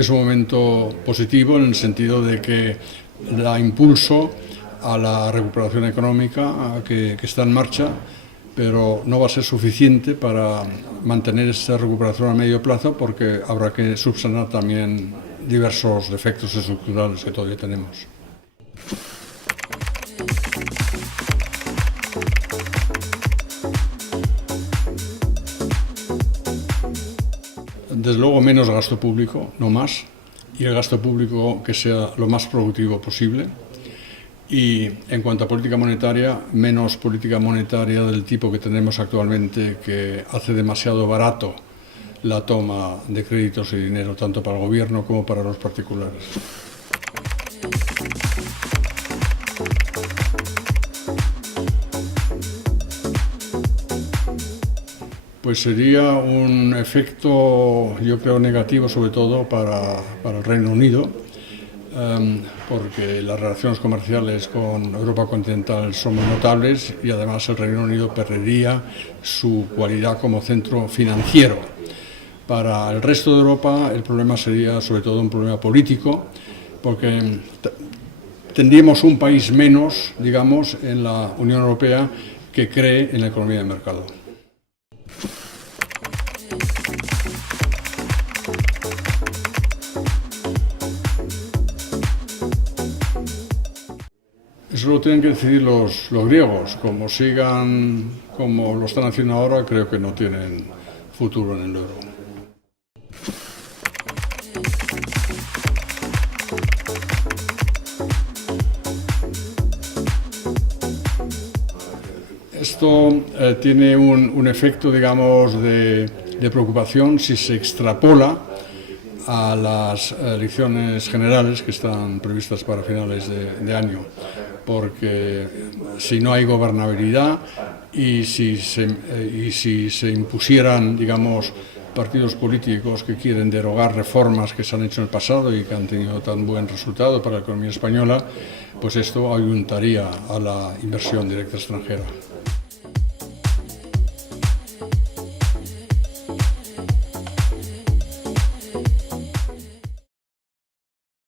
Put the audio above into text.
es un momento positivo en el sentido de que da impulso a la recuperación económica que está en marcha, pero no va a ser suficiente para mantener esta recuperación a medio plazo porque habrá que subsanar también diversos defectos estructurales que todavía tenemos. Desde luego menos gasto público, no más, y el gasto público que sea lo más productivo posible. Y en cuanto a política monetaria, menos política monetaria del tipo que tenemos actualmente, que hace demasiado barato la toma de créditos y dinero, tanto para el gobierno como para los particulares. Pues sería un efecto, yo creo, negativo, sobre todo para el Reino Unido, porque las relaciones comerciales con Europa continental son muy notables y además el Reino Unido perdería su cualidad como centro financiero. Para el resto de Europa el problema sería sobre todo un problema político, porque tendríamos un país menos, digamos, en la Unión Europea que cree en la economía de mercado. Eso lo tienen que decidir los griegos. Como sigan como lo están haciendo ahora, creo que no tienen futuro en el euro. Esto tiene un efecto, digamos, de preocupación si se extrapola a las elecciones generales que están previstas para finales de año, porque si no hay gobernabilidad y si se impusieran, digamos, partidos políticos que quieren derogar reformas que se han hecho en el pasado y que han tenido tan buen resultado para la economía española, pues esto ayuntaría a la inversión directa extranjera.